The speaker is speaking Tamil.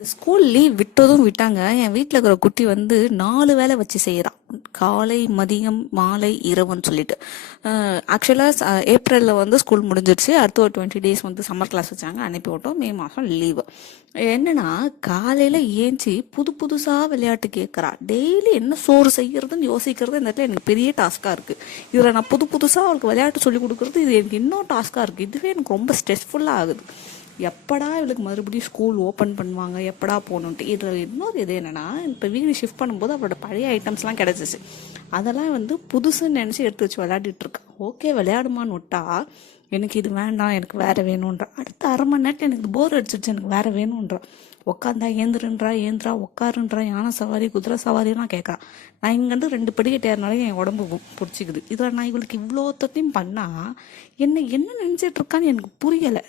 ஸ்கூல் லீவ் விட்டதும் விட்டாங்க. என் வீட்டில் இருக்கிற குட்டி வந்து 4 வேலை வச்சு செய்கிறான். காலை, மதியம், மாலை, இரவுன்னு சொல்லிட்டு. ஆக்சுவலாக ஏப்ரலில் வந்து ஸ்கூல் முடிஞ்சிடுச்சு. அடுத்து ஒரு 20 days வந்து சம்மர் கிளாஸ் வச்சாங்க, அனுப்பி விட்டோம். மே மாதம் லீவு. என்னன்னா, காலையில் ஏஞ்சி புதுசாக விளையாட்டு கேட்குறா. டெய்லி என்ன சோறு செய்யறதுன்னு யோசிக்கிறது இந்த இடத்துல எனக்கு பெரிய டாஸ்காக இருக்குது. இதில் நான் புதுசாக அவளுக்கு விளையாட்டு சொல்லி கொடுக்குறது இது எனக்கு இன்னும் டாஸ்காக இருக்குது. இதுவே எனக்கு ரொம்ப ஸ்ட்ரெஸ்ஃபுல்லாக ஆகுது. எப்படா இவளுக்கு மறுபடியும் ஸ்கூல் ஓப்பன் பண்ணுவாங்க, எப்படா போகணுன்ட்டு. இதில் இன்னொரு இது என்னென்னா, இப்போ வீடு ஷிஃப்ட் பண்ணும்போது அவளோட பழைய ஐட்டம்ஸ்லாம் கிடச்சிச்சு. அதெல்லாம் வந்து புதுசுன்னு நினச்சி எடுத்து வச்சு விளையாடிட்டு இருக்கா. ஓகே, விளையாடுமான்னு விட்டா எனக்கு இது வேண்டாம், எனக்கு வேறு வேணுன்றா. அடுத்த அரை மணி நேரத்தில் எனக்கு போர் அடிச்சிருச்சு, எனக்கு வேறு வேணுன்றா. உட்காந்தா ஏந்திரா உட்காருன்றா, யானை சவாரி, குதிரை சவாரிலாம் கேட்குறான். நான் இங்கேருந்து 2 படிக்கட்டு ஏறினாலே என் உடம்பு பிடிச்சிக்குது. இதில் நான் இவளுக்கு இவ்வளோத்தையும் பண்ணால் என்ன நினச்சிட்டு இருக்கான்னு எனக்கு புரியலை.